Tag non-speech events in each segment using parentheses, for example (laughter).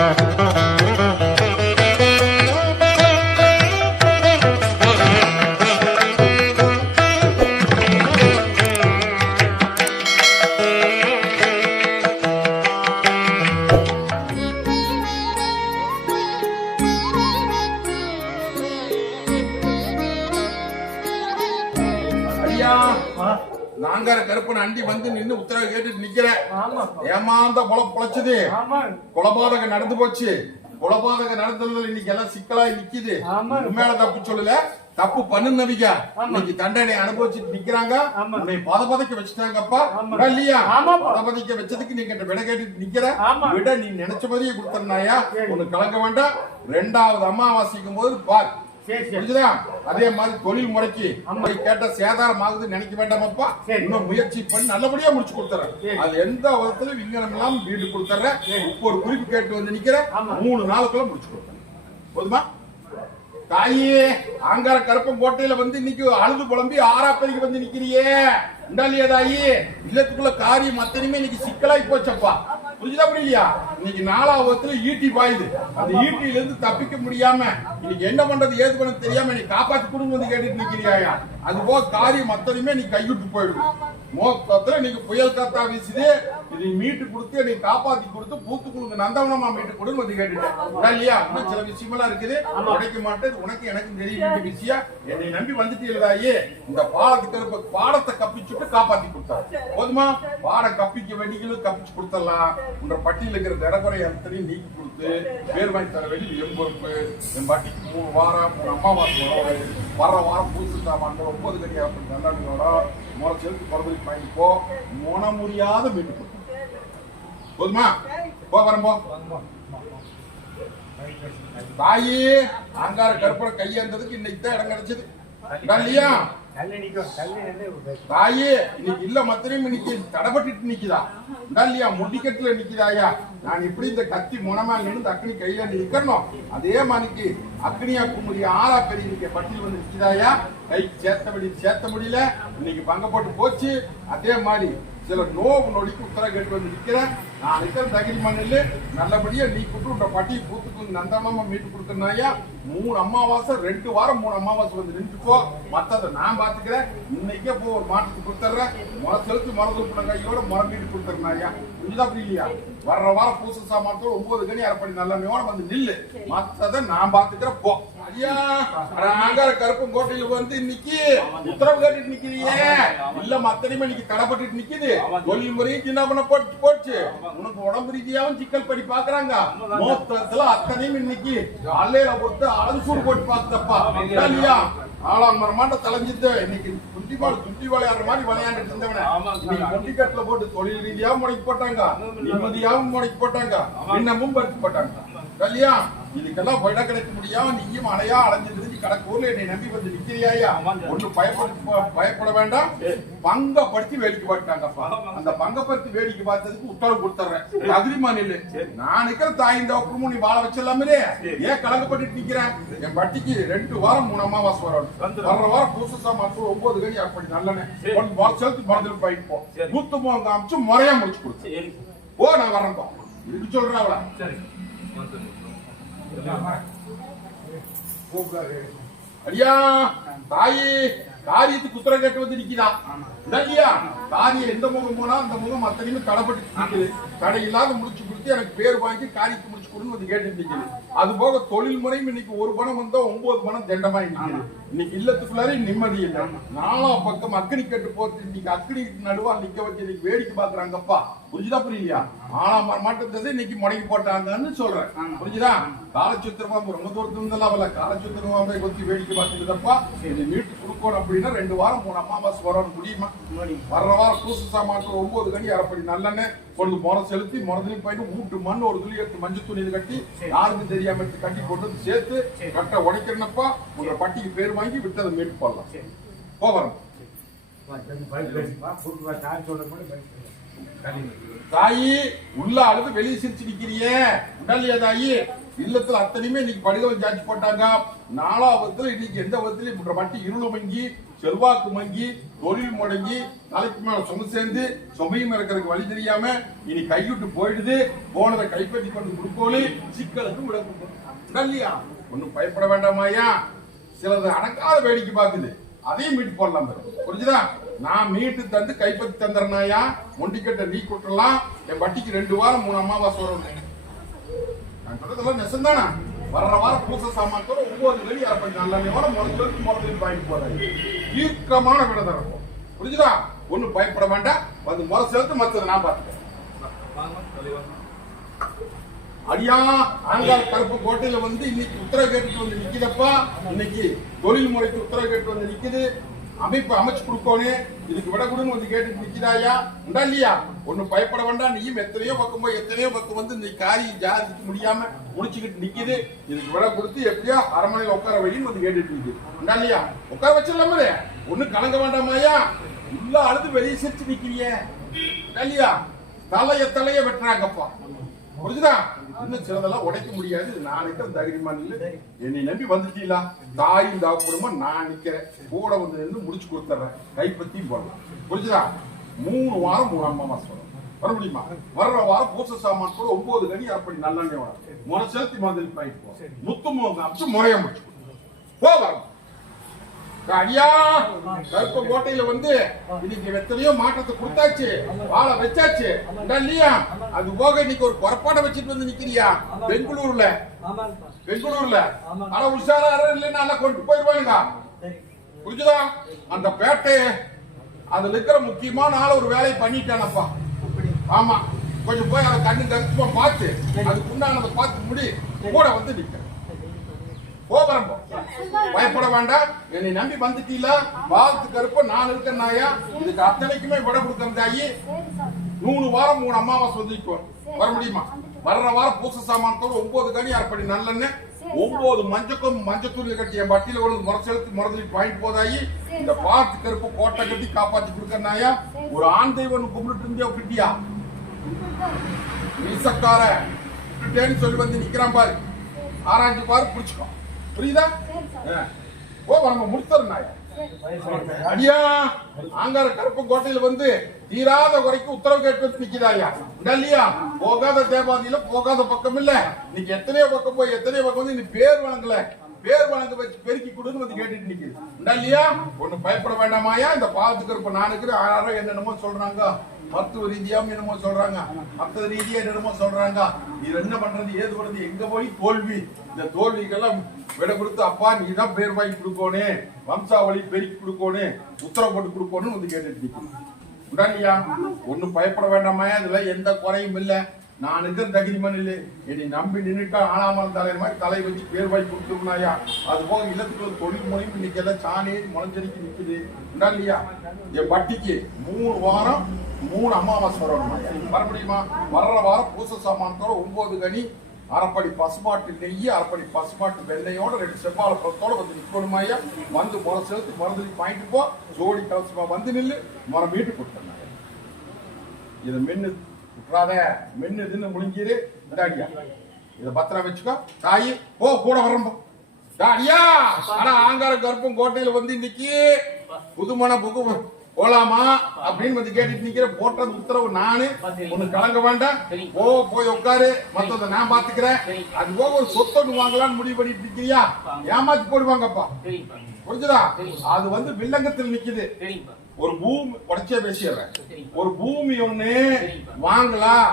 ஐயா (laughs) ஆமா கொலபாதகம் நடந்து போச்சு. கொலபாதகம் நடந்ததுல இன்னைக்கு எல்லாம் சிக்கலா நிக்குது. உண்மையில தப்பு சொல்லல. தப்பு பண்ணுனவிங்க ஆமா. இன்னைக்கு தண்டனை அனுபவிச்சுட்டு நிக்கிறாங்க. உன்னை பத பதைக்க வச்சுட்டாங்கப்பா இல்லையா? ஆமாப்பா. பத பதைக்க வச்சதுக்கு நீங்க விட கேட்டுட்டு நிக்கிற. விட நீ நினைச்ச மாதிரியே கொடுத்தனாயா சரி. ஒண்ணு கலங்க வேண்டாம். ரெண்டாவது அமாவாசைக்கும் போது பார். புரிஞ்சுதா? அதே மாதிரி தொழில் முறைக்கு கேட்ட சேதாரம் ஆகுதுன்னு நினைக்க வேண்டாமப்பா. இன்னும் முயற்சி பண்ணி நல்லபடியா முடிச்சு கொடுத்துறேன். அது எந்த விதத்திலும் விஞ்ஞானம் இல்லாம வீடு கொடுத்துறேன் இப்போ ஒரு குறிப்பு கேட்டு வந்து நிக்கிறேன். மூணு நாளுக்குள்ள முடிச்சு கொடுத்தேன் போதுமா? தாயே ஆங்கார கருப்பம் கோட்டையில வந்து இன்னைக்கு அழுது புலம்பி ஆறாப்பதிக்கு வந்து நிக்கிறியே. இண்டாலியா தாயி இல்லத்துக்குள்ள காரியம் அத்தனையுமே இன்னைக்கு சிக்கலாய் போச்சப்பா. புரிஞ்சுதா புரியலையா? இன்னைக்கு நாலாவதுல ஈட்டி பாயுது. அந்த ஈட்டில இருந்து தப்பிக்க முடியாம இன்னைக்கு என்ன பண்றது ஏது பண்ண தெரியாம நீ காப்பாத்தி கொடுங்க வந்து கேட்டுட்டு நிக்கிறியாயா? அது போக காரியம் அத்தனையுமே நீ கைவிட்டு போயிடும் மொத்தத்துல நீங்க புயல் காத்தா வீசுது. இதை மீட்டு கொடுத்து நீ காப்பாத்தி கொடுத்து பூத்துக்குழுங்க நந்தவனமா மீட்டு கொடுன்னு வந்து கேட்டுட்டேன் இல்லையா? இன்னும் சில விஷயமெல்லாம் இருக்குது. உடைக்க மாட்டேன். உனக்கு எனக்கு தெரிய வேண்டிய விஷயம். என்னை நம்பி வந்துட்டீங்களாயே இந்த பாடத்துக்கு பாடத்தை கப்பிச்சுட்டு காப்பாத்தி கொடுத்தாரு. போதுமா? பாடம் கப்பிக்க வேண்டியங்களும் கப்பிச்சு கொடுத்துடலாம். உன்ற பட்டியல் இருக்கிற இடக்குறை அத்தனையும் நீக்கி கொடுத்து பேர் வாங்கி தர வேண்டிய எம்பொறுப்பு என் பாட்டிக்கு மூணு வாரம் மூணு அம்மாவாசை வரும் வர்ற வாரம் பூசு சாமான் ஒன்பது கடி கொண்டாடுங்களோட முறை செலுத்து பிறந்ததுக்கு வாங்கிப்போ போ. முன முடியாத மீட்டு கொடுத்து போதுமா? போ வரேன் போ. தாயி அங்கார கற்பனை கையேந்ததுக்கு இன்னைக்கு தான் இடம் கிடைச்சது. இல்லையா? தாயே இன்னைக்கு இல்ல மத்திரையும் இன்னைக்கு தடப்பட்டு நிக்குதா? இல்லையா முடிக்கட்டுல நிக்குதாயா நான் இப்படி இந்த கத்தி முனமா நின்று அக்னி கையில நிக்கணும் அதே மாதிரிக்கு அக்னியா குமுறி ஆறா பெரிய இன்னைக்கு பட்டியல் வந்து நிக்குதாயா கை சேர்த்தபடி சேர்த்த முடியல. இன்னைக்கு பங்க போட்டு போச்சு. அதே மாதிரி சில நோவு நொடிக்கு உத்தரவு கேட்டு வந்து நிக்கிறேன். நான் நிக்கிற தகிரி மண்ணில் நல்லபடியா நீ கூட்டு உன்ற பட்டி பூத்துக்கு நந்தனமா மீட்டு கொடுத்துருந்தாயா மூணு அமாவாசை ரெண்டு வாரம் மூணு அமாவாசை வந்து நின்றுக்கோ. மத்ததை நான் பாத்துக்கிறேன். இன்னைக்கே போ ஒரு மாட்டுக்கு கொடுத்துட்றேன். முறை செலுத்து முறை துப்புன கையோட முறை மீட்டு இல்லை புரியுதா புரியலையா? வர்ற வாரம் பூச சாமான்கள் ஒன்பது அரை அரைப்படி நல்லமையோட வந்து நில்லு. மத்ததை நான் பாத்துக்கிறேன் போ. ஐயா அங்கார ஆங்கார கோட்டையில வந்து இன்னைக்கு உத்தரவு கேட்டுட்டு நிக்கிறியே இல்ல மத்தனையுமே இன்னைக்கு தடைப்பட்டு நிக்குது. தொழில் முறையும் சின்ன பண்ண போட்டு போச்சு. உனக்கு உடம்பு ரீதியாவும் சிக்கல் படி பாக்குறாங்க. மொத்தத்துல அத்தனையும் இன்னைக்கு அல்லையில போட்டு அழகு சூடு போட்டு பார்த்தப்பா. இல்லையா ஆளாம் மரமாட்ட தலைஞ்சிட்டு இன்னைக்கு குட்டிபால் குட்டி விளையாடுற மாதிரி விளையாண்டுட்டு இருந்தவன. குட்டி கட்டுல போட்டு தொழில் ரீதியாவும் முடக்கி போட்டாங்க. நிம்மதியாவும் முடக்கி போட்டாங்க. இன்னமும் பறிச்சு போட்டாங்க. இல்லையா இதுக்கெல்லாம் விட கிடைக்க முடியாம நீயும் அலையா அலைஞ்சு திரிஞ்சு கடக்கூர்ல என்னை நம்பி வந்து நிக்கிறியாயா ஒண்ணு பயப்பட பயப்பட வேண்டாம். பங்கப்படுத்தி வேடிக்கை பார்த்தாங்கப்பா அந்த பங்கப்படுத்தி வேடிக்கை பார்த்ததுக்கு உத்தரவு கொடுத்துறேன். தகுதிமா நில்லு. நான் நிக்கிற தாய் இந்த குடும்பம் நீ வாழ வச்சிடலாமே ஏன் கலங்கப்பட்டு நிக்கிறேன்? என் பட்டிக்கு ரெண்டு வாரம் மூணு அமாவாசை வரணும் வர்ற வாரம் பூசசா மாசம் ஒன்பது கடி அப்படி நல்லனே. ஒன்று வாரம் சேர்த்து மறந்துட்டு போயிட்டு போ. நூத்து மூணு காமிச்சு முறையா முடிச்சு கொடுத்து. ஓ நான் வரேன்ப்பா இதுக்கு சொல்றாங்களா ஐயா தாயே காரியத்துக்கு உத்தரவு கேட்டு வந்து நிக்கிறான் இல்லையா காரியம் எந்த முகம் போனா அந்த முகம் அத்தனையுமே தடைப்பட்டு நிக்குது. தடை இல்லாத முடிச்சு கொடுத்து எனக்கு பேர் வாங்கி காரியத்தை முடிச்சு கொடுன்னு வந்து கேட்டு நிக்குது அது போக தொழில் முறையும் இன்னைக்கு ஒரு பணம் வந்தா ஒன்பது பணம் தண்டமா நிக்குது. இன்னைக்கு இல்லத்துக்குள்ளாரே நிம்மதி இல்லை. நாலாம் பக்கம் அக்னி கட்டு போட்டு இன்னைக்கு அக்னி நடுவா நிக்க வச்சு இன்னைக்கு வேடிக்கை பாக்குறாங்கப்பா புரிஞ்சுதா புரியலையா? ஆனா மாட்டது இன்னைக்கு முடங்கி போட்டாங்கன்னு சொல்றேன். புரிஞ்சுதா? காலச்சுத்திரமா ரொம்ப தூரத்துல இருந்தெல்லாம் வரல. காலச்சுத்திரமா போய் கொத்தி வேடிக்கை பார்த்துக்கிட்டப்பா இது மீட்டு கொடுக்கணும் அப்படின்னா ரெண்டு வாரம் மூணு அமாவாசை வரணும் முடியுமா? வர்ற வாரம் பூசு சாமான் ஒன்பது கனி அரைப்படி நல்லெண்ணெய் பொழுது முறை செலுத்தி முறதுலையும் போயிட்டு மூட்டு மண் ஒரு துளி எடுத்து மஞ்சள் துணியில் கட்டி யாருக்கும் தெரியாம எடுத்து கட்டி கொண்டு வந்து சேர்த்து கட்டை உடைக்கிறனப்பா உங்க பட்டிக்கு பேர் வாங்கி விட்டு அதை மீட்டு போடலாம். போகிறோம் தாயி உள்ள அழுது வெளியே சிரிச்சு நிக்கிறியே உடலையா தாயி? இல்லத்துல அத்தனையுமே இன்னைக்கு படுகவல் ஜாட்சி போட்டாங்க. நாலாவதுல இன்னைக்கு எந்த விதத்திலும் இப்ப மட்டி இருள மங்கி செல்வாக்கு மங்கி தொழில் முடங்கி தலைக்கு மேல சும சேர்ந்து சுமையும் இருக்கிறதுக்கு வழி தெரியாம இனி கைவிட்டு போயிடுது. போனதை கைப்பற்றி கொண்டு கொடுக்கோலி சிக்கலுக்கு விட இல்லையா ஒண்ணும் பயப்பட வேண்டாமாயா சிலது அடக்காத வேடிக்கை பார்க்குது. அதையும் மீட்டு போடலாம் புரிஞ்சுதா? நான் மீட்டு தந்து கைப்பற்றி தந்துறனாயா ஒண்டிக்கட்டை நீ கொட்டலாம் என் வட்டிக்கு ரெண்டு வாரம் மூணு அமாவாசை வரும் நான் சொல்றதெல்லாம் நெசந்தானா வர்ற வாரம் பூச சாமான்கள் ஒவ்வொரு வெளி அரைப்படி நல்ல வாரம் முதல்ல முதல்ல வாங்கிட்டு போறாரு. தீர்க்கமான விட தரப்போம் புரிஞ்சுதா? ஒன்றும் பயப்பட வேண்டாம். வந்து முறை சேர்த்து மத்ததை நான் பார்த்துக்கிறேன். அடியா ஆங்கால் கருப்பு கோட்டையில வந்து இன்னைக்கு உத்தரவு கேட்டு வந்து நிக்கிறப்பா இன்னைக்கு தொழில் முறைக்கு உத்தரவு கேட்டு வந்து நிக்குது. அமைப்பு அமைச்சு கொடுக்கணும் இதுக்கு விட கொடுன்னு வந்து கேட்டு நிக்கிறாயா உண்டா இல்லையா? ஒன்னும் பயப்பட வேண்டாம். நீயும் எத்தனையோ பக்கம் போய் எத்தனையோ பக்கம் வந்து இந்த காரியம் ஜாதிக்கு முடியாம முடிச்சுக்கிட்டு நிக்குது. இதுக்கு விட கொடுத்து எப்படியோ அரமனையில் உட்கார வழின்னு வந்து கேட்டுட்டு இருக்கு. உண்டா இல்லையா? உட்கார வச்சிடலாமே ஒன்னும் கலங்க வேண்டாமாயா உள்ள அழுது வெளியே சிரிச்சு நிக்கிறியே உண்டா இல்லையா? தலைய தலைய வெட்டுறாங்கப்பா. புரிஞ்சுதான் இன்னும் சிலதெல்லாம் உடைக்க முடியாது. நான் இருக்கிற தைரியமா இல்ல என்னை நம்பி வந்துட்டீங்களா தாயும் தாப்புடுமா நான் நிக்கிறேன். கூட வந்து நின்று முடிச்சு கொடுத்துறேன். கைப்பத்தியும் போடலாம். புரிஞ்சுதா? மூணு வாரம் மூணு அம்மா மாசம் வரும் வர முடியுமா? வர்ற வாரம் பூச சாமான் கூட ஒன்பது கனி அப்படி நல்லெண்ணெய் வரும். முறை செலுத்தி மாதிரி பாயிட்டு போ முத்து மோகம் அமிச்சு முறையா முடிச்சு. போ வரும் அடியா கருப்பு கோட்டையில வந்து இன்னைக்கு எத்தனையோ மாற்றத்தை கொடுத்தாச்சு வாழை வச்சாச்சு. இல்லையா? அது போக இன்னைக்கு ஒரு புறப்பாடை வச்சுட்டு வந்து நிக்கிறியா? பெங்களூர்ல. ஆமாங்கப்பா பெங்களூர்ல. ஆமா. ஆனா உஷாரா இல்லைன்னா நல்லா கொண்டு போயிருவாங்க சரி புரிஞ்சுதா? அந்த பேட்டை அதுல இருக்கிற முக்கியமான ஆள் ஒரு வேலையை பண்ணிட்டானப்பா. அப்படி ஆமா. கொஞ்சம் போய் அதை கண்ணு கருத்துமா பார்த்து அதுக்கு உண்டானதை பார்த்து முடி கூட வந்து நிக்கிறேன் போகிறோம் பயப்பட வேண்டாம். என்னை நம்பி வந்துட்டீங்களா? வாழ்த்து கருப்ப நான் இருக்கேன் நாயா. இதுக்கு அத்தனைக்குமே விட கொடுக்கணும் தாயி. மூணு வாரம் மூணு அம்மாவை சொல்லிக்கோ வர முடியுமா? வர்ற வாரம் பூச சாமானத்தோட ஒன்பது கனி அப்படி நல்லெண்ணெய். ஒன்பது மஞ்சக்கும் மஞ்சத்தூள் கட்டி என் பட்டியல கொண்டு முறை செலுத்தி வாங்கிட்டு போதாயி இந்த பார்த்து கருப்பு கோட்டை கட்டி காப்பாத்தி கொடுக்கறனாயா ஒரு ஆண் தெய்வம் கும்பிட்டு இருந்தியா கிட்டியா மீசக்கார சொல்லி வந்து நிக்கிறான் பாரு. ஆராய்ஞ்சு பாரு பிடிச்சிக்கோ. புரியுதா? ஓ நம்ம முடிச்சிடறோம் அடியா ஆங்கார கருப்பு கோட்டையில வந்து தீராத குறைக்கு உத்தரவு கேட்டு நிக்கிறாயா இல்லையா? போகாத தேவாதியில போகாத பக்கம் இல்ல. நீங்க எத்தனையோ பக்கம் போய் எத்தனையோ பக்கம் வந்து நீ பேர் வழங்கல. பேர் வழங்க வச்சு பெருக்கி கொடுன்னு வந்து கேட்டுட்டு நிக்குது. இல்லையா? ஒண்ணு பயப்பட வேண்டாமாயா இந்த பாலத்து கருப்பு நான் யாரோ என்னென்னமோ சொல்றாங்க. மருத்துவ ரீதியாவும் என்னமோ சொல்றாங்க. மற்ற ரீதியா என்னமோ சொல்றாங்க. இது என்ன பண்றது ஏது பண்றது எங்க போய் தோல்வி? இந்த தோல்விக்கெல்லாம் விட கொடுத்து அப்பா நீ தான் பேர் வாங்கி கொடுக்கணும் வம்சாவளி பெருக்கி கொடுக்கணும் உத்தரவு போட்டு கொடுக்கணும்னு வந்து கேட்டுட்டு நிக்குது ஒன்னும் பயப்பட வேண்டாமா இதுல எந்த குறையும் இல்லை. நான் இருக்கிற தகுதிமன் இல்லை. என்னை நம்பி நின்றுட்டா ஆனாமல் தலைவர் மாதிரி தலை வச்சு பேர் வாய் கொடுத்துருந்தாயா அது போக இல்லத்துக்குள்ள தொழில் மொழியும் இன்னைக்கு எல்லாம் சாணி முளைஞ்சடிக்கு நிற்குது உண்டா இல்லையா? என் வட்டிக்கு மூணு வாரம் மூணு அமாவாசை வரணும் வர முடியுமா வர்ற வாரம் பூச சாமான்தோட ஒன்பது கனி அரைப்படி பசுமாட்டு நெய் அரைப்படி பசுமாட்டு வெள்ளையோட ரெண்டு செவ்வாழை பழத்தோட வந்து நிற்கணுமாயா வந்து முறை சேர்த்து மருந்து வாங்கிட்டு போ. ஜோடி கவசமா வந்து நில்லு. முறை மீட்டு கொடுத்தேன் இதை மென்னு விட்டுறாத மென்னு தின்னு முழுங்கிரு. இந்தாடியா இதை பத்திரம் வச்சுக்கோ. தாயி போ கூட வரம்போ தாடியா ஆனா ஆங்கார கருப்பம் கோட்டையில வந்து இன்னைக்கு புதுமண புகு போலாமா அப்படின்னு வந்து கேட்டுட்டு நிக்கிற போட்டது உத்தரவு நானு. ஒண்ணு கலங்க வேண்டாம். போ போய் உட்காரு. மத்தத நான் பாத்துக்கிறேன். அது போக ஒரு சொத்து வாங்கலாம்னு முடிவு பண்ணிட்டு நிக்கிறியா? ஏமாத்தி போடுவாங்கப்பா. புரிஞ்சுதா? அது வந்து வில்லங்கத்தில் நிக்குது. ஒரு பூமி உடச்சே பேசிடுறேன். ஒரு பூமி ஒண்ணு வாங்கலாம்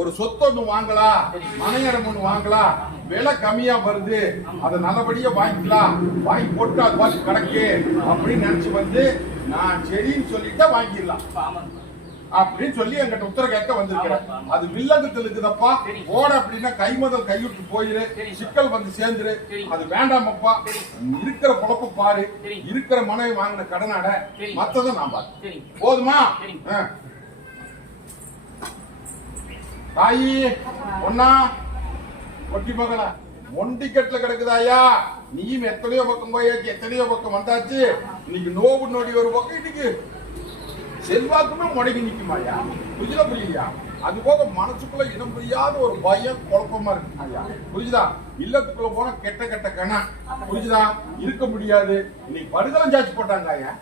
ஒரு சொத்து ஒண்ணு வாங்கலாம் மனையரம் ஒண்ணு வாங்கலாம் விலை கம்மியா வருது அதை நல்லபடியா வாங்கிக்கலாம். வாங்கி போட்டு அது பாட்டு கிடக்கு அப்படின்னு நினைச்சு வந்து நான் சரின்னு சொல்லிட்டு வாங்கிடலாம். அப்படின்னு சொல்லி என்கிட்ட உத்தர கேட்க வந்திருக்கிறேன் அது வில்லங்கத்தில் இருக்குதப்பா. போட அப்படின்னா கை முதல் கைவிட்டு போயிரு. சிக்கல் வந்து சேர்ந்துரு. சரி. அது வேண்டாமப்பா. இருக்கிற பொழப்ப பாரு. இருக்கிற மனைவி வாங்கின கடனாட. மத்ததை நான் சரி. போதுமா. தாயி ஒன்னா ஒட்டி மகளா. ஒண்டிக்கட்டுல கிடக்குதாயா நீயும் எத்தனையோ பக்கம் போயாச்சு எத்தனையோ பக்கம் வந்தாச்சு. இன்னைக்கு நோவு நொடி ஒரு பக்கம் இன்னைக்கு. செல்வாக்குமே முடங்கி நிற்குமாயா புரியல புரியலையா? அது போக மனசுக்குள்ள இனம் புரியாத ஒரு பயம் குழப்பமா இருக்கு ஐயா? புரியுதா இல்லத்துக்குள்ள போனா கெட்ட கெட்ட கணா புரிஞ்சுதா? இருக்க முடியாது. இன்னைக்கு படுதலம் சாச்சு போட்டாங்க ஐயா.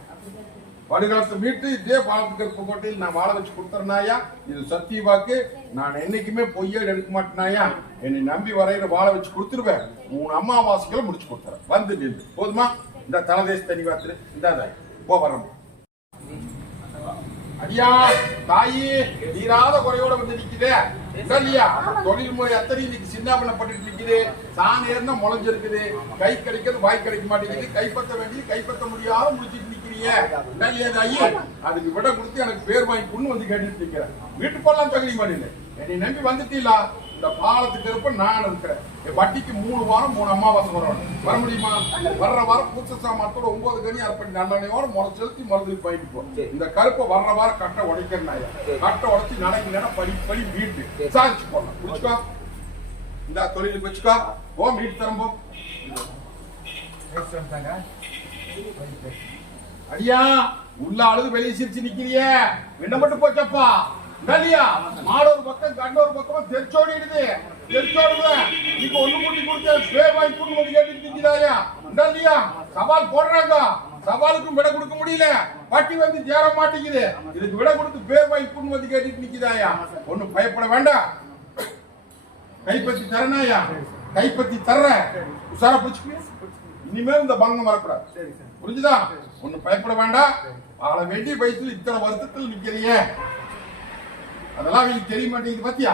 மீட்டு இதே பாலத்துக்கு கோட்டையில் நான் வாழ வச்சு கொடுத்துறனாயா இது சத்திய வாக்கு. நான் என்னைக்குமே பொய்யே எடுக்க மாட்டேனாயா என்னை நம்பி வரையில வாழ வச்சு கொடுத்துருவேன். மூணு அம்மாவாசைகளை முடிச்சு கொடுத்துறேன். வந்து நின்று போதுமா? இந்த தலதேச தனி வார்த்தை இந்த போ வரணும் ஐயா தாயி தீராத குறையோட வந்து நிக்குது. இல்லையா தொழில் முறை அத்தனை இன்னைக்கு சின்ன பண்ணப்பட்டு நிக்குது. தான் ஏறினா முளைஞ்சிருக்குது. கை கிடைக்கிறது வாய் கிடைக்க மாட்டேங்குது. கைப்பற்ற வேண்டியது கைப்பற்ற முடியாத முடிச்சிட்டு நிக்கிறீங்க இல்லையா தாயி அதுக்கு விட கொடுத்து எனக்கு பேர் வாங்கி கொண்டு வந்து கேட்டுட்டு நிக்கிறேன். வீட்டு போடலாம் தகுதி மாட்டேங்க என்னை நம்பி வந்துட்டீங்களா? இந்த பாலத்துக்கு இருப்ப நான் இருக்கிறேன். என் வட்டிக்கு மூணு வாரம் மூணு அமாவாசை வரணும் வர முடியுமா? வர்ற வாரம் பூச்ச சாமானத்தோட ஒன்பது கனி அர்ப்பணி. நல்லெண்ணையோட முறை செலுத்தி மருந்து போயிட்டு போ. இந்த கருப்பை வர்ற வாரம் கட்டை உடைக்கிறனாய கட்டை உடைச்சு நடக்கு படி படி வீட்டு சாதிச்சு போடலாம். புடிச்சுக்கோ இந்த தொழிலுக்கு வச்சுக்கோ. ஓ மீட்டு தரம்போ ஐயா உள்ள அழுது வெளியே சிரிச்சு நிக்கிறியே. என்ன மட்டும் போச்சப்பா இல்லையா மாடோர் பக்கம் கண்டோர் பக்கம் தெரிச்சோடிடுது தெரிச்சோடுது இப்ப ஒண்ணு முட்டி கொடுத்த ஸ்வே வாங்கி கொண்டு வந்து கேட்டு இல்லையா சவால் போடுறாங்க. சவாலுக்கும் விட கொடுக்க முடியல. பட்டி வந்து சேர மாட்டேங்குது. இதுக்கு விட கொடுத்து பேர் வாங்கி கொண்டு வந்து கேட்டுட்டு நிக்கிறாயா ஒண்ணும் பயப்பட வேண்டாம். கைப்பத்தி தரனாயா? கைப்பத்தி தர்ற உசார பிடிச்சுக்க இனிமேல் இந்த பங்கம் வரக்கூடாது. சரி புரிஞ்சுதா? ஒண்ணு பயப்பட வேண்டாம். வாழ வேண்டிய வயசுல இத்தனை வருத்தத்தில் நிக்கிறிய அதெல்லாம் அவங்களுக்கு தெரிய மாட்டேங்குது பத்தியா?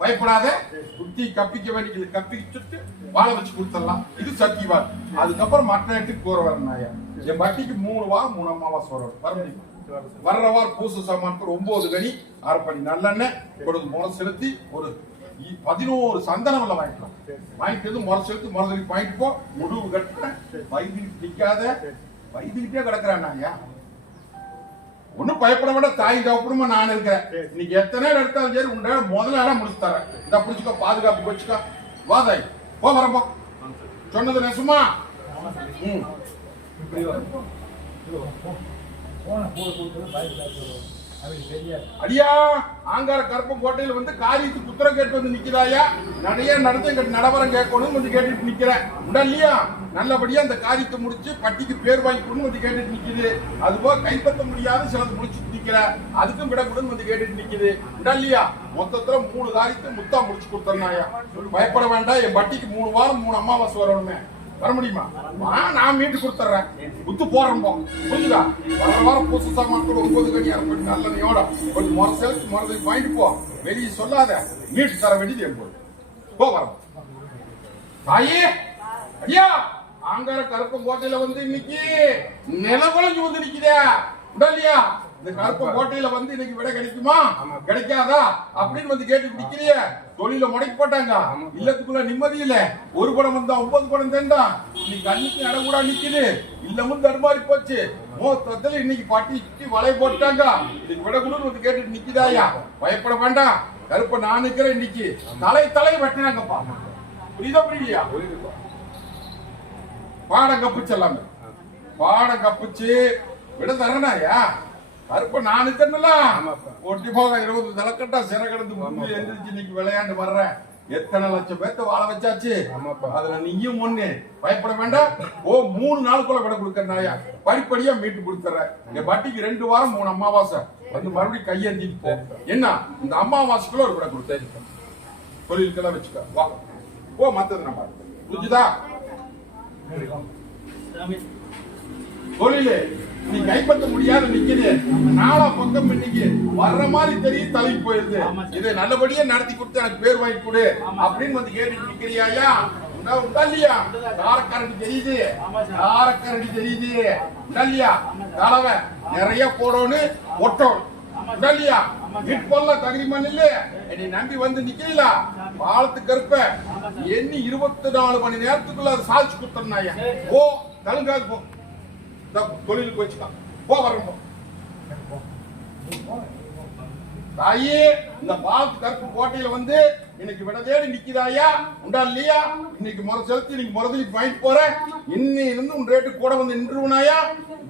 பயப்படாத. குத்தி கப்பிக்க வேண்டியது கப்பிச்சுட்டு வாழ வச்சு கொடுத்துடலாம். இது சத்தியவான் அதுக்கப்புறம் மற்ற இடத்துக்கு போற வரனாயா என் பட்டிக்கு மூணு வாரம் மூணு அமாவாசை வரும் வர. முடியுமா? வர்ற வாரம் பூச சாமான்கள் ஒன்பது கனி அரை பண்ணி நல்லெண்ணெய் கொடுத்து முளை செலுத்தி ஒரு பதினோரு சந்தனம் எல்லாம் வாங்கிக்கலாம். வாங்கிட்டு வந்து முறை செலுத்தி முறை வாங்கிட்டு போ. முடிவு கட்டுறேன். வைத்திட்டு நிற்காத வைத்திக்கிட்டே கிடக்குறான் ஐயா ஒண்ணும் பயப்பட வேண்டாம் தாய் தகப்பனுமா நான் இருக்கிறேன் இன்னைக்கு எத்தனை இடம் எடுத்தாலும் சரி உண்டான முதல்ல இடம் முடிச்சு தரேன் இந்த பிடிச்சுக்கோ பாதுகாப்பு வச்சுக்கோ வா தாய் போ வரப்போ சொன்னது நெசமா ம் அடியா ஆங்கார கருப்பம் கோட்டையில வந்து காரியத்துக்கு குத்திரம் கேட்டு வந்து நிக்கிறாயா நிறைய நடந்து எங்க நடவரம் கேட்கணும் வந்து கேட்டுட்டு நிக்கிறேன். உண்டா இல்லையா நல்லபடியா அந்த காரியத்தை முடிச்சு பட்டிக்கு பேர் வாங்கிக்கணும் கொஞ்சம் வந்து கேட்டுட்டு நிக்குது. அதுபோக கைப்பற்ற முடியாத சிலது முடிச்சுட்டு நிக்கிற அதுக்கும் விடக்கூடாது வந்து கேட்டுட்டு நிக்குது. உண்டா இல்லையா மொத்தத்துல மூணு காரியத்தை முத்தா முடிச்சு கொடுத்தனாயா பயப்பட வேண்டாம். என் பட்டிக்கு மூணு வாரம் மூணு அமாவாசை வரணுமே. வர முடியுமா? வா நான் மீட்டு கொடுத்துட்றேன். குத்து போறேன் புரிஞ்சுதா? வர வாரம் புதுசு சாமான் கூட ஒன்பது கடி நல்ல நல்லதையோட கொஞ்சம் முறை செலுத்தி முறை வாங்கிட்டு போ. வெளியே சொல்லாத. மீட்டு தர வேண்டியது என் போது போ வரோம். தாயே ஐயா ஆங்கார கருப்பம் கோட்டையில வந்து இன்னைக்கு நிலகுலைஞ்சு வந்து நிக்குதே. உடல்லையா? இந்த கருப்பம் கோட்டையில வந்து இன்னைக்கு விட கிடைக்குமா? கிடைக்காதா? அப்படின்னு வந்து கேட்டு நிக்கிறிய தொழில முடக்கி போட்டாங்க இல்லத்துக்குள்ள நிம்மதி இல்ல. ஒரு படம் வந்தா ஒன்பது படம் தேண்டா. இன்னைக்கு கண்ணுக்கு நடக்கூடா நிக்குது. இல்லமும் தடுமாறி போச்சு. மொத்தத்துல இன்னைக்கு பட்டி வலை போட்டாங்க. இன்னைக்கு விட கூட வந்து கேட்டுட்டு நிக்குதாயா? பயப்பட வேண்டாம். கருப்ப நான் நிக்கிறேன் இன்னைக்கு. தலை தலை வெட்டினாங்கப்பா புரியுதா புரியலையா? பாடம் கப்பிச்சு எல்லாமே. பாடம் கப்பிச்சு. விட தரணாயா கருப்ப நான் இருக்கணும்ல ஒட்டி போக இருபது தலைக்கட்டா சிற கிடந்து முந்தி எந்திரிச்சு இன்னைக்கு விளையாண்டு வர்றேன். எத்தனை லட்சம் பேர்த்த வாழ வச்சாச்சு? அதுல நீயும் ஒண்ணு. பயப்பட வேண்டாம். ஓ மூணு நாளுக்குள்ள விட கொடுக்கறாயா படிப்படியா மீட்டு கொடுத்துறேன். என் வட்டிக்கு ரெண்டு வாரம் மூணு அமாவாசை வந்து மறுபடியும் கையேந்திட்டு போ. என்ன? இந்த அமாவாசைக்குள்ள ஒரு விட கொடுத்தேன். தொழிலுக்கெல்லாம் வச்சுக்க. வா. ஓ மத்தது நம்ம புரிஞ்சுதா? தொழிலு. நீ கைப்பற்ற முடியாத நிக்குது நாளா பக்கம் இன்னைக்கு வர்ற மாதிரி தெரியும் தலைக்கு போயிருது இதை நல்லபடியா நடத்தி கொடுத்து எனக்கு பேர் வாங்கி கொடு அப்படின்னு வந்து கேட்டுட்டு நிக்கிறியாயா உண்டா இல்லையா? தெரியுது. காரக்கரண்டி தெரியுது. இல்லையா? கலவை நிறைய போடணும் ஒட்டணும். உண்டா இல்லையா? வீட்டுக்குள்ள தகுதி மண் இல்ல என்னை நம்பி வந்து நிக்கல பாலத்து கருப்ப. எண்ணி இருபத்தி நாலு மணி நேரத்துக்குள்ள சாதிச்சு கொடுத்துருந்தாயா ஓ கலுங்காது போ. தொழிலுக்கு வச்சுக்கான் போ வரணும் தாயே இந்த பால் கருப்பு கோட்டையில வந்து இன்னைக்கு விட தேடி நிக்கிறாயா உண்டா இல்லையா இன்னைக்கு முறை செலுத்தி இன்னைக்கு முறதலிக்கு வாங்கிட்டு போற இன்னையில இருந்து உன் ரேட்டு கூட வந்து நின்றுவனாயா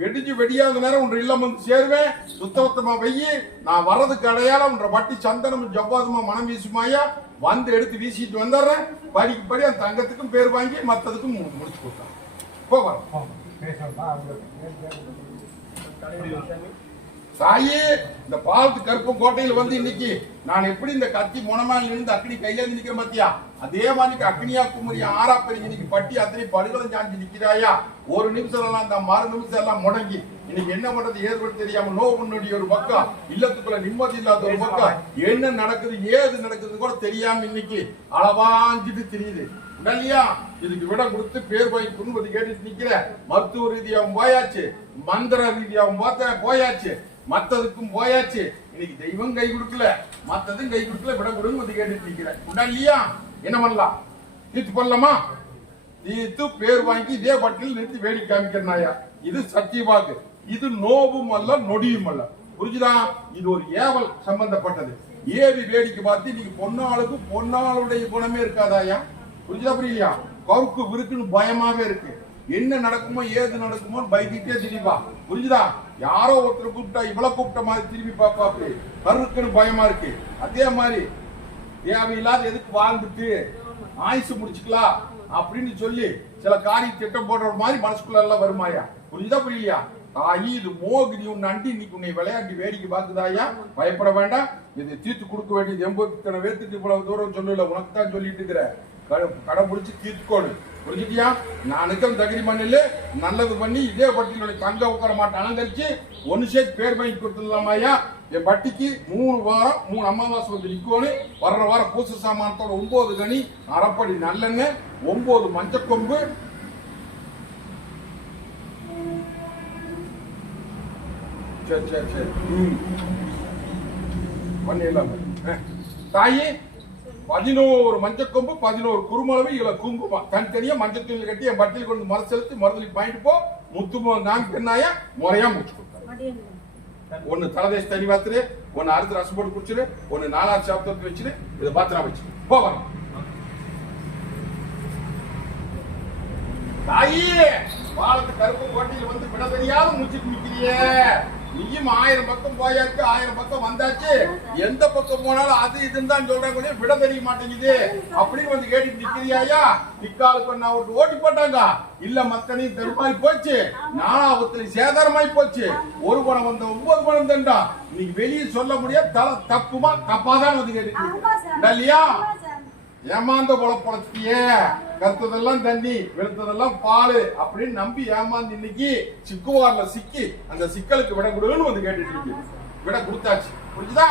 வெடிஞ்சு வெடியாத நேரம் உன் இல்லம் வந்து சேருவேன். சுத்தபத்தமா வெய்யி நான் வர்றதுக்கு அடையாளம் உன்ற வட்டி சந்தனம் ஜவ்வாதமா மனம் வீசுமாயா வந்து எடுத்து வீசிட்டு வந்துடுறேன். படிக்கு படி அந்த தங்கத்துக்கும் பேர் வாங்கி மத்ததுக்கும் முடிச்சு கொடுத்தேன் போ வரேன் சாயே தாயே இந்த பாவத்து கருப்பம் கோட்டையில் வந்து இன்னைக்கு நான் எப்படி இந்த கத்தி முனமால இருந்து அக்னி கையில இருந்து நிக்கிறேன் பாத்தியா? அதே மாதிரி அக்னியா குமரி ஆறா பெருகி இன்னைக்கு பட்டி அத்தனை படுகளும் சாஞ்சி நிக்கிறாயா? ஒரு நிமிஷம் எல்லாம் இந்த மறு நிமிஷம் எல்லாம் முடங்கி இன்னைக்கு என்ன பண்றது ஏது தெரியாம நோ முன்னாடி ஒரு பக்கம் இல்லத்துக்குள்ள நிம்மதி இல்லாத ஒரு பக்கம். என்ன நடக்குது ஏது நடக்குது கூட தெரியாம இன்னைக்கு அளவாஞ்சிட்டு தெரியுது. இல்லையா? இதுக்கு விட கொடுத்து பேர் போய் குடும்பத்தை கேட்டு நிக்கிற மருத்துவ ரீதியாகவும் போயாச்சு மந்திர ரீதியாகவும் பார்த்த போயாச்சு மத்ததுக்கும் போயாச்சு. இன்னைக்கு தெய்வம் கை கொடுக்கல மத்ததும் கை கொடுக்கல விட கொடுங்க வந்து கேட்டுட்டு நிக்கிற. உண்டா இல்லையா? என்ன பண்ணலாம்? தீர்த்து பண்ணலாமா? தீர்த்து பேர் வாங்கி இதே பட்டியல் நிறுத்தி வேடிக்கை காமிக்கிறனாயா இது சத்தியவாக்கு. இது நோவும் அல்ல நொடியும் அல்ல. புரிஞ்சுதா? இது ஒரு ஏவல் சம்பந்தப்பட்டது. ஏவி வேடிக்கை பார்த்து இன்னைக்கு பொன்னாளுக்கு பொன்னாளுடைய குணமே இருக்காதாயா? புரிஞ்சுதா புரியலையா? கவுக்கு விருக்குன்னு பயமாவே இருக்கு. என்ன நடக்குமோ ஏது நடக்குமோ பயந்துட்டே திரும்பா புரிஞ்சுதா? யாரோ ஒருத்தர் கூப்பிட்டா இவ்வளவு கூப்பிட்ட மாதிரி திரும்பி பாப்பாப்பு கருக்குன்னு பயமா இருக்கு. அதே மாதிரி தேவையில்லாத எதுக்கு வாழ்ந்துட்டு ஆயுசு முடிச்சுக்கலாம் அப்படின்னு சொல்லி சில காரியம் திட்டம் போடுற மாதிரி மனசுக்குள்ள எல்லாம் வருமாயா புரிஞ்சுதா புரியலையா? தாயி இது மோகினி உன் நண்டி இன்னைக்கு உன்னை விளையாட்டி வேடிக்கை பார்க்குதாயா? பயப்பட வேண்டாம். இதை தீர்த்து கொடுக்க வேண்டியது எண்பத்தி பேர்த்துக்கு இவ்வளவு தூரம் சொல்லல உனக்கு தான் சொல்லிட்டு இருக்கிற. கடை பிடிச்சி தீர்த்துக்கோடு. புரிஞ்சுட்டியா நான் நிற்கும் தகுதி மண்ணில் நல்லது பண்ணி இதே பட்டியல் தங்க உட்கார மாட்டேன். அலங்கரிச்சு ஒன்னு சேர்த்து பேர் வாங்கி கொடுத்துடலாமாயா என் பட்டிக்கு மூணு வாரம் மூணு அமாவாசை வந்து நிற்கணும் வர்ற வாரம் பூச சாமானத்தோட ஒன்பது கனி அரைப்படி நல்லெண்ணெய் ஒன்பது மஞ்சக்கொம்பு சரி சரி சரி. ம். பண்ணிடலாம். தாயி பதினோரு மஞ்சக்கொம்பு பதினோரு குறுமளவு இதுல குங்குமம். தனித்தனியா மஞ்சள் துணியில் கட்டி என் பட்டியல் கொண்டு மர செலுத்தி மருதலி பாயிட்டு போ. முத்து நான் முறையா முடிச்சு கொடுத்தாரு ஒன்னு தலதேச தனி பாத்துரு ஒன்னு அடுத்த ரசம் போட்டு குடிச்சிரு ஒன்னு நாலாவது சாப்பிட்டு வச்சிரு இதை பாத்திரம் வச்சு போவாங்க தாயே பாலத்து கருப்பு கோட்டையில் வந்து விட தெரியாத முடிச்சுட்டு நிக்கிறியே நீயும் ஆயிரம் பக்கம் போயாச்சு ஆயிரம் பக்கம் வந்தாச்சு. எந்த பக்கம் போனாலும் அது இதுன்னு தான் சொல்றாங்க விட தெரிய மாட்டேங்குது. அப்படின்னு வந்து கேட்டுட்டு நிக்கிறியாயா? நிக்காலுக்கு நான் ஒரு ஓட்டி போட்டாங்க. இல்ல மக்களையும் தெருமாய் போச்சு. நாலாவத்துல சேதாரமாய் போச்சு. ஒரு பணம் வந்த ஒன்பது பணம் தண்டா நீ வெளியே சொல்ல முடியாது தலை தப்புமா தப்பாதான் வந்து. நிக்கிற. இல்லையா. ஏமாந்த போல பொழைச்சிட்டியே கருத்ததெல்லாம் தண்ணி வெளுத்ததெல்லாம் பால் அப்படின்னு நம்பி ஏமாந்து இன்னைக்கு சிக்குவார்ல சிக்கி அந்த சிக்கலுக்கு விட கொடுன்னு வந்து கேட்டுட்டு இருக்கு. விட கொடுத்தாச்சு. புரிஞ்சுதா?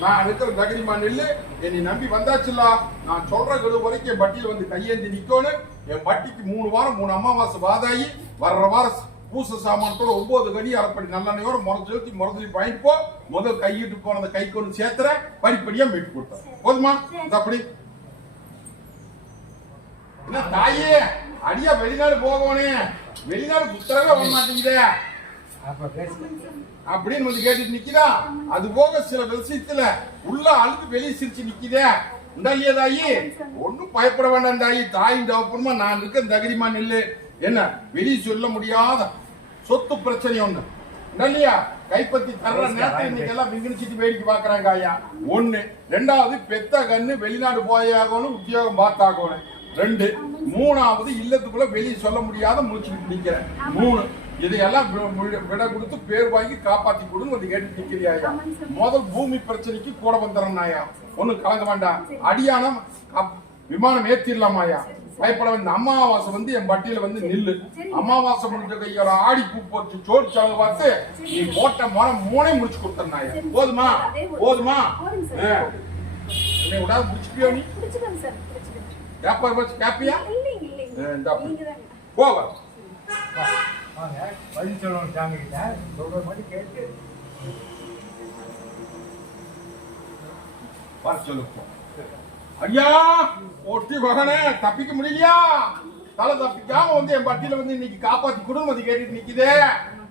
நான் இருக்கிற தகுதிமா நெல்லு. என்னை நம்பி வந்தாச்சுல்ல. நான் சொல்ற கெடு வரைக்கும் பட்டியல் வந்து கையேந்தி நிக்கணும் என் பட்டிக்கு மூணு வாரம் மூணு அமாவாசை வாதாயி வர்ற வாரம் பூச சாமானத்தோட ஒன்பது கடி அரைப்படி நல்லெண்ணையோட முறை செலுத்தி முறதுலி பாயிண்ட் போ. முதல் கையிட்டு போனதை கை கொண்டு சேர்த்துற படிப்படியா மீட்டு கொடுத்தேன் போதுமா? அப்படி. என்ன தாயே? அடியா வெளிநாடு போகவனே. வெளிநாடு புத்தகமே வர மாட்டேங்குதே. அப்படின்னு வந்து கேட்டுட்டு நிக்குதா அது போக சில விஷயத்துல உள்ள அழுது வெளியே சிரிச்சு நிக்குதே. உண்டா இல்லையா தாயி? ஒண்ணும் பயப்பட வேண்டாம் தாயி. தாயும் தகப்பனுமா? நான் இருக்க தகுதிமா நெல்லு. என்ன? வெளியே சொல்ல முடியாத சொத்து பிரச்சனை ஒண்ணு. இல்லையா? கைப்பத்தி தர்ற நேரத்தில் இன்னைக்கு எல்லாம் விங்கனிச்சிட்டு வேடிக்கை பாக்குறாங்க ஐயா. ஒண்ணு. ரெண்டாவது பெத்த கண்ணு வெளிநாடு போயாகணும் உத்தியோகம் பார்த்தாகணும். ரெண்டு மூணாவது இல்லத்துக்குள்ள வெளியே சொல்ல முடியாத முடிச்சுக்கிட்டு நிக்கிறேன். மூணு இதையெல்லாம் விட கொடுத்து பேர் வாங்கி காப்பாத்தி கொடுன்னு வந்து கேட்டு நிக்கிறியா? ஆமாங்க சார். முதல் பூமி பிரச்சனைக்கு கூட வந்துடுறேன் நாயா? ஒண்ணும் கலங்க வேண்டாம். அடியானம் விமானம் ஏத்திடலாமாயா? பயப்பட வேண்டாம். அமாவாசை வந்து என் பட்டியல வந்து நில்லு. அமாவாசை முடிஞ்ச கையோட ஆடி பூ போட்டு சோறு பார்த்து நீ போட்ட மரம் மூணே முடிச்சு கொடுத்துருந்தாயா போதுமா? போதுமா? விடாது முடிச்சுப்பியோ நீ. கேப்பா வச்சு கேப்பியா. போவ வா, வாங்க பதில் சொல்லணும் சாமி கிட்ட சொல்ற மாதிரி கேட்டு வர. ஐயா ஒட்டி மகனே தப்பிக்க முடியலையா தலை தப்பிக்காம வந்து என் பட்டியல வந்து இன்னைக்கு காப்பாத்தி குடும்பத்தை கேட்டுட்டு நிக்குதே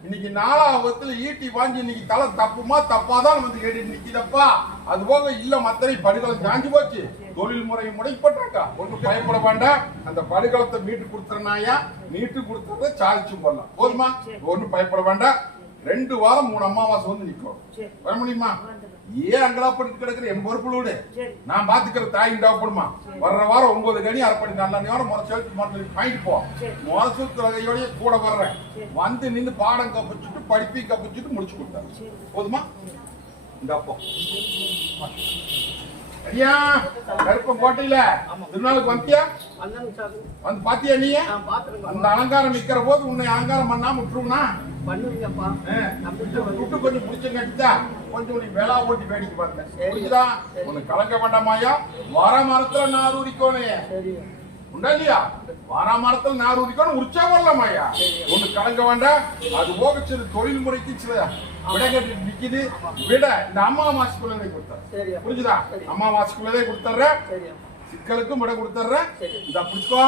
இன்னைக்கு நாலாவத்துல ஈட்டி வாங்கி இன்னைக்கு தலை தப்புமா தப்பாதான் வந்து கேட்டுட்டு நிக்குதப்பா அது போக இல்ல மத்தனை படுகளை காஞ்சி போச்சு. தொழில் முறை முடைப்பட்டாக்கா. ஒன்றும் பயப்பட வேண்டாம். அந்த படுகளத்தை மீட்டு கொடுத்துறனாயா மீட்டு கொடுத்தத சாதிச்சு போடலாம். போதுமா? ஒன்றும் பயப்பட வேண்டாம். ரெண்டு வாரம் மூணு அமாவாசை வந்து நிக்கும். வர முடியுமா. ஏன் அங்கலாப்பட்டு கிடக்குற என் பொறுப்புலோடு. நான் பாத்துக்கிற தாயின் டாப்படுமா வர்ற வாரம் ஒன்பது கனி அரைப்படி நல்ல நேரம் முறை வாங்கிட்டு போ. முரசு தொகையோடய கூட வர்றேன். வந்து நின்னு பாடம் கப்பிச்சுட்டு படிப்பி கப்பிச்சுட்டு முடிச்சு கொடுத்தாரு. போதுமா இந்த அப்போ ஐயா கருப்பம் கோட்டையில திருநாளுக்கு வந்தியா? வந்து பாத்தியா நீ? அந்த அலங்காரம் நிக்கிற போது உன்னை அலங்காரம் பண்ணாம பண்ணுவீங்கப்பா துட்டு கொஞ்சம் பிடிச்ச கட்டிச்சா கொஞ்சம் நீ வேளா ஓட்டி வேடிக்கை பார்த்தேன் புரிஞ்சுதா? உனக்கு கலங்க வேண்டாமாயா வார மரத்துல நார் உரிக்கோனே. உண்டா இல்லையா? வார மரத்துல நார் உரிக்கணும் உரிச்சா வரலாமாயா உனக்கு கலங்க வேண்டாம். அது போக சில தொழில் முறைக்கு சில விட கட்டி நிக்குது. விட இந்த அம்மாவாசைக்குள்ளதே கொடுத்தாரு. புரிஞ்சுதா? அம்மாவாசைக்குள்ளதே கொடுத்துட்றேன். சரி சிக்கலுக்கும் விட கொடுத்துட்றேன். சரி. இந்த பிடிச்சுக்கோ.